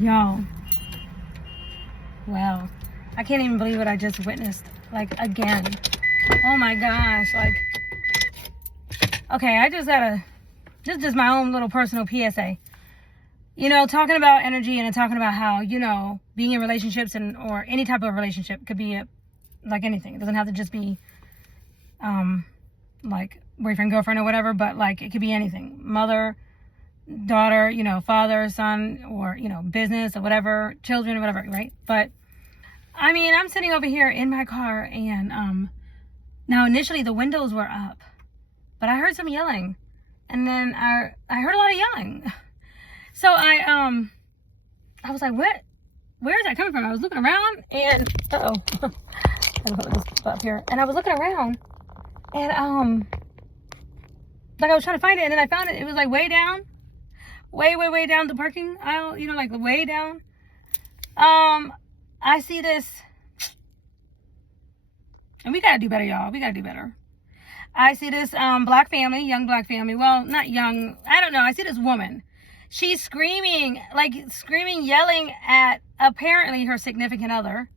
Y'all, wow, I can't even believe what I just witnessed, like, again. Oh my gosh, like, okay, I just gotta, this is just my own little personal PSA. You know, talking about energy and talking about how, you know, being in relationships or any type of relationship could be like anything. It doesn't have to just be, like boyfriend, girlfriend or whatever, but like it could be anything. Mother, daughter, you know, father, son, or, you know, business or whatever, children or whatever, right? But I mean, I'm sitting over here in my car and now initially the windows were up, but I heard some yelling, and then I heard a lot of yelling. So I was like, where is that coming from? I was looking around and I don't put this up here, and I was looking around and like I was trying to find it, and then I found it. It was like way down, way down the parking aisle, you know, like way down. I see this, and we gotta do better, y'all. We gotta do better. I see this black family, young black family. Well, not young. I don't know. I see this woman. She's screaming, yelling at apparently her significant other.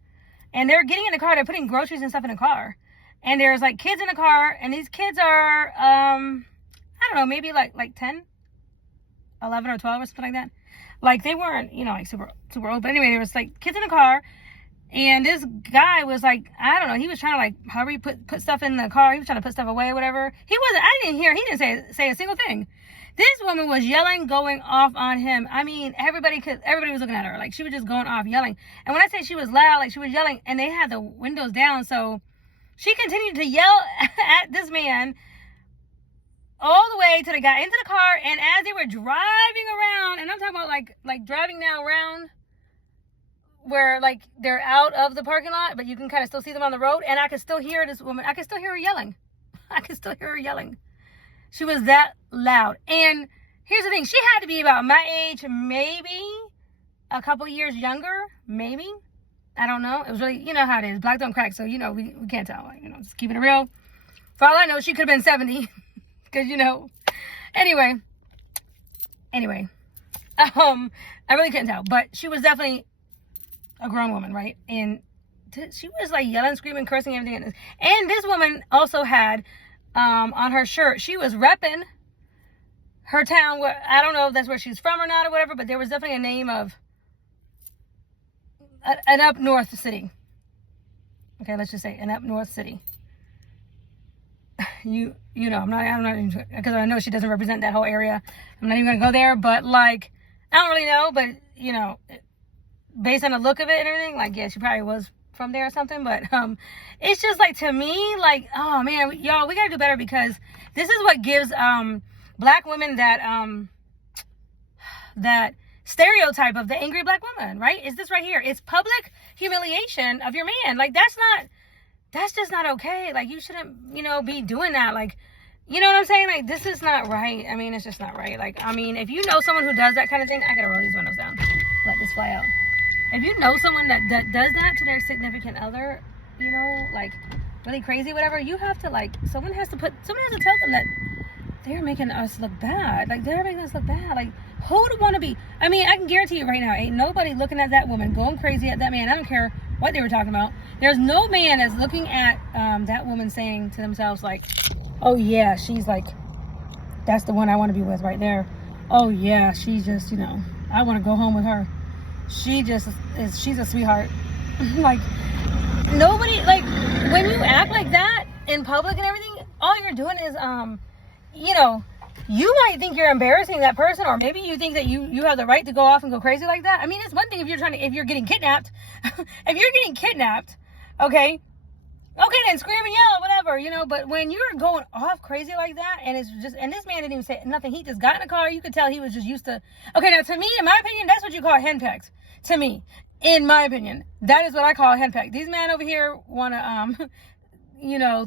And they're getting in the car. They're putting groceries and stuff in the car. And there's like kids in the car. And these kids are, I don't know, maybe like 10, 11 or 12 or something like that. Like they weren't, you know, like super old. But anyway, there was like kids in the car. And this guy was like, I don't know, he was trying to like, however you put stuff in the car. He was trying to put stuff away or whatever. He didn't say a single thing. This woman was yelling, going off on him. I mean, everybody was looking at her. Like, she was just going off, yelling. And when I say she was loud, like, she was yelling, and they had the windows down. So she continued to yell at this man all the way to the guy into the car. And as they were driving around, and I'm talking about, like driving now around where, like, they're out of the parking lot, but you can kind of still see them on the road. And I could still hear this woman. I could still hear her yelling. She was that loud. And here's the thing. She had to be about my age, maybe a couple years younger, maybe. I don't know. It was really, you know how it is. Black don't crack. So, you know, we can't tell. Like, you know, just keeping it real. For all I know, she could have been 70. Because, you know. Anyway. I really couldn't tell. But she was definitely a grown woman, right? And she was like yelling, screaming, cursing, everything. And this woman also had on her shirt, she was repping her town. Where I don't know if that's where she's from or not or whatever, but there was definitely a name of an up north city. Okay, let's just say an up north city. You know, I'm not even, because I know she doesn't represent that whole area. I'm not even gonna go there, but like, I don't really know, but you know, based on the look of it and everything, like, yeah, she probably was from there or something. But it's just like, to me, like, oh man, y'all, we gotta do better, because this is what gives black women that stereotype of the angry black woman, right? Is this right here? It's public humiliation of your man. Like, that's just not okay. Like, you shouldn't, you know, be doing that. Like, you know what I'm saying? Like, this is not right. I mean, it's just not right. Like, I mean, if you know someone who does that kind of thing, I gotta roll these windows down, let this fly out. If you know someone that does that to their significant other, you know, like really crazy, whatever, you have to, like, someone has to tell them that they're making us look bad. Like, they're making us look bad. Like, who would want to be? I mean, I can guarantee you right now, ain't nobody looking at that woman going crazy at that man. I don't care what they were talking about. There's no man that's looking at that woman saying to themselves, like, oh yeah, she's like, that's the one I want to be with right there. Oh yeah, she's just, you know, I want to go home with her. She's a sweetheart. Like, nobody, like, when you act like that in public and everything, all you're doing is, you know, you might think you're embarrassing that person, or maybe you think that you have the right to go off and go crazy like that. I mean, it's one thing if you're getting kidnapped. If you're getting kidnapped, okay, then scream and yell, whatever, you know. But when you're going off crazy like that, and and this man didn't even say nothing. He just got in the car. You could tell he was just used to. Okay, now to me, in my opinion, that's what you call henpecked. To me, in my opinion, that is what I call henpecked. These men over here want to, you know,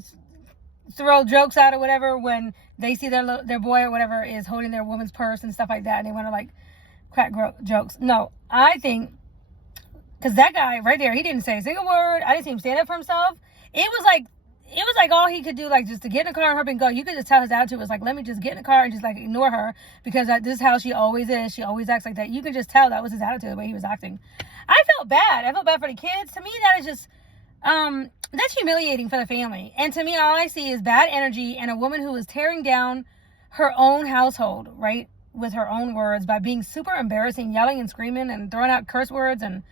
throw jokes out or whatever when they see their boy or whatever is holding their woman's purse and stuff like that, and they want to like crack jokes. No, I think, because that guy right there, he didn't say a single word. I didn't see him stand up for himself. It was like it was like all he could do, like just to get in the car and hurry and go. You could just tell his attitude was like, let me just get in the car and just like ignore her, because this is how she always is. She always acts like that. You can just tell that was his attitude, the way he was acting. I felt bad. I felt bad for the kids. To me, that is just, that's humiliating for the family. And to me, all I see is bad energy and a woman who is tearing down her own household, right, with her own words, by being super embarrassing, yelling and screaming and throwing out curse words and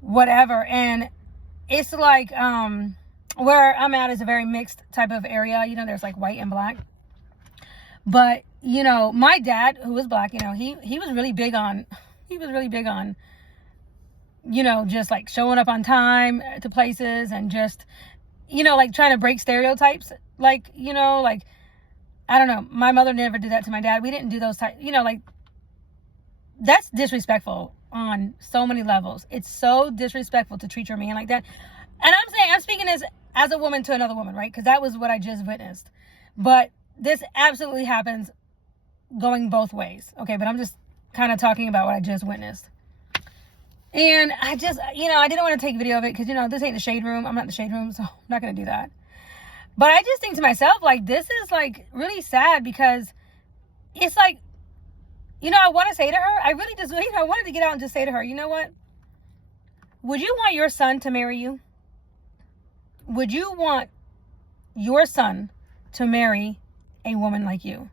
whatever. And it's like, where I'm at is a very mixed type of area. You know, there's like white and black. But, you know, my dad, who was black, you know, he was really big on, you know, just like showing up on time to places and just, you know, like trying to break stereotypes. Like, you know, like, I don't know. My mother never did that to my dad. We didn't do those types, you know, like, that's disrespectful on so many levels. It's so disrespectful to treat your man like that. And I'm speaking as a woman to another woman, right? Because that was what I just witnessed. But this absolutely happens going both ways. Okay, but I'm just kind of talking about what I just witnessed. And I just, you know, I didn't want to take video of it because, you know, this ain't the shade room. I'm not in the shade room, so I'm not going to do that. But I just think to myself, like, this is, like, really sad, because it's like, you know, I want to say to her, I really just, you know, I wanted to get out and just say to her, you know what? Would you want your son to marry you? Would you want your son to marry a woman like you?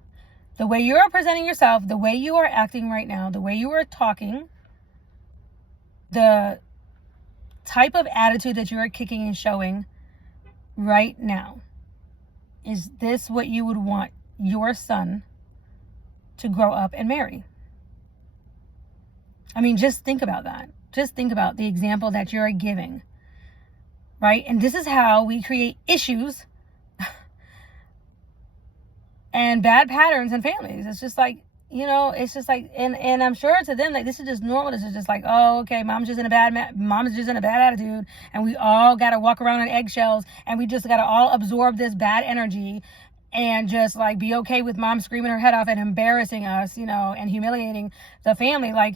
The way you are presenting yourself, the way you are acting right now, the way you are talking, the type of attitude that you are kicking and showing right now. Is this what you would want your son to grow up and marry? I mean, just think about that. Just think about the example that you're giving, right? And this is how we create issues and bad patterns in families. It's just like, you know, it's just like, and I'm sure to them, like, this is just normal. This is just like, oh, okay, mom's just in a bad attitude, and we all got to walk around on eggshells, and we just got to all absorb this bad energy and just like be okay with mom screaming her head off and embarrassing us, you know, and humiliating the family. Like,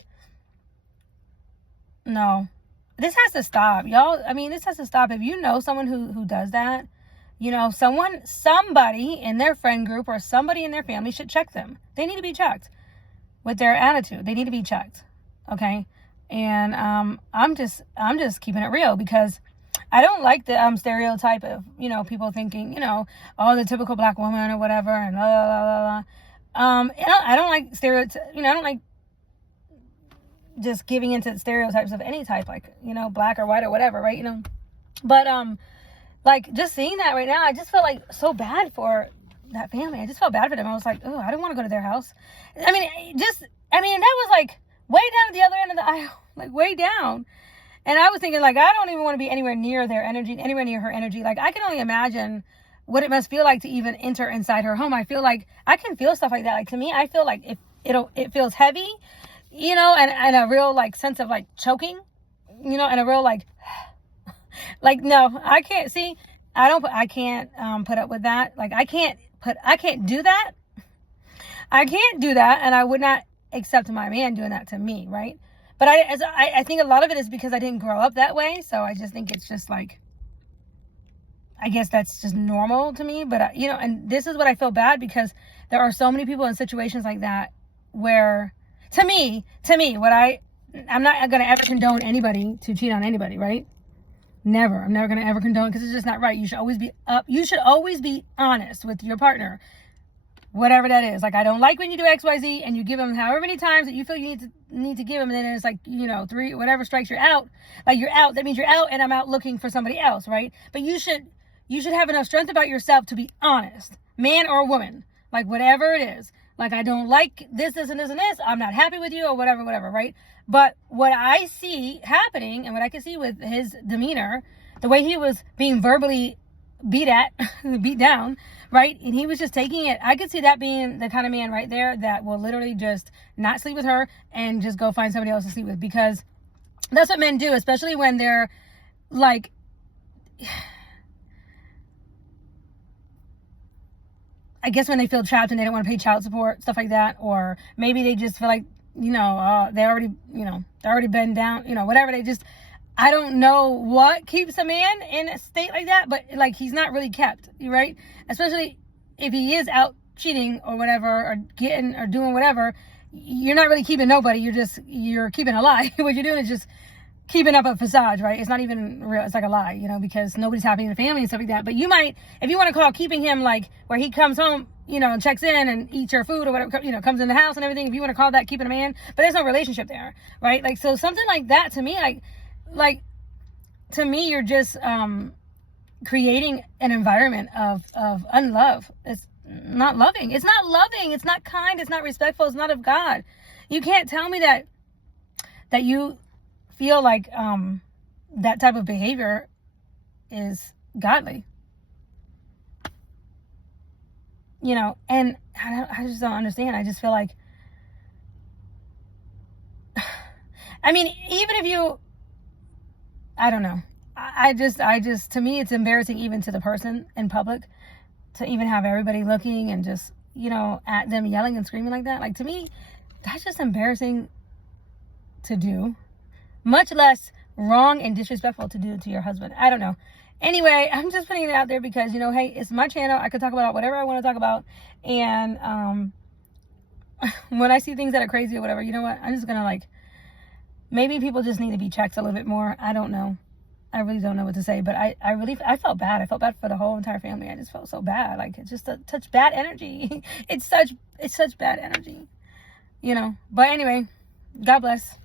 no, this has to stop, y'all. I mean, this has to stop. If you know someone who does that, you know, somebody in their friend group or somebody in their family should check them. They need to be checked with their attitude. They need to be checked. Okay. And, I'm just keeping it real, because I don't like the, stereotype of, you know, people thinking, you know, oh, the typical black woman or whatever, and blah, blah, blah, blah. I don't like stereotypes, you know, I don't like just giving into stereotypes of any type, like, you know, black or white or whatever, right? You know, but, like, just seeing that right now, I just felt like so bad for that family. I just felt bad for them. I was like, oh, I don't want to go to their house. I mean, that was like way down at the other end of the aisle, like way down. And I was thinking, like, I don't even want to be anywhere near their energy, anywhere near her energy. Like, I can only imagine what it must feel like to even enter inside her home. I feel like I can feel stuff like that. Like, to me, I feel like it feels heavy, you know, and a real like sense of like choking, you know, and a real like, like, no, I can't see. I can't put up with that. Like, I can't do that. I can't do that. And I would not accept my man doing that to me. Right. But I think a lot of it is because I didn't grow up that way. So I just think it's just like, I guess that's just normal to me. But, you know, and this is what I feel bad, because there are so many people in situations like that where, to me, I'm not going to ever condone anybody to cheat on anybody, right? Never. I'm never going to ever condone, because it's just not right. You should always be honest with your partner, whatever that is. Like, I don't like when you do X, Y, Z, and you give them however many times that you feel you need to give them, and then it's like, you know, 3, whatever strikes, you're out. Like, you're out. That means you're out, and I'm out looking for somebody else, right? But you should have enough strength about yourself to be honest, man or woman, like whatever it is. Like, I don't like this, and this, and this. I'm not happy with you, or whatever, right? But what I see happening, and what I can see with his demeanor, the way he was being verbally beat down, right? And he was just taking it. I could see that being the kind of man right there that will literally just not sleep with her and just go find somebody else to sleep with, because that's what men do, especially when they're like, I guess when they feel trapped and they don't want to pay child support, stuff like that, or maybe they just feel like, you know, they're already been down, you know, whatever. I don't know what keeps a man in a state like that, but like he's not really kept, right? Especially if he is out cheating or whatever, or getting or doing whatever, you're not really keeping nobody. You're keeping a lie. What you're doing is just keeping up a facade, right? It's not even real. It's like a lie, you know, because nobody's happy in the family and stuff like that. But you might, if you want to call keeping him like where he comes home, you know, and checks in and eats your food or whatever, you know, comes in the house and everything. If you want to call that keeping a man, but there's no relationship there, right? Like, so something like that to me, like to me, you're just creating an environment of unlove. It's not loving. It's not loving. It's not kind. It's not respectful. It's not of God. You can't tell me that you feel like that type of behavior is godly, you know. And I just don't understand. I just feel like, I mean, even if you, I don't know, I just to me it's embarrassing even to the person in public to even have everybody looking and just, you know, at them yelling and screaming like that. Like, to me, that's just embarrassing to do, much less wrong and disrespectful to do to your husband. I don't know. Anyway, I'm just putting it out there because, you know, hey, it's my channel. I could talk about whatever I want to talk about. And when I see things that are crazy or whatever, you know what? I'm just going to, like, maybe people just need to be checked a little bit more. I don't know. I really don't know what to say, but I felt bad. I felt bad for the whole entire family. I just felt so bad. Like, it's just such bad energy. It's such bad energy, you know. But anyway, God bless.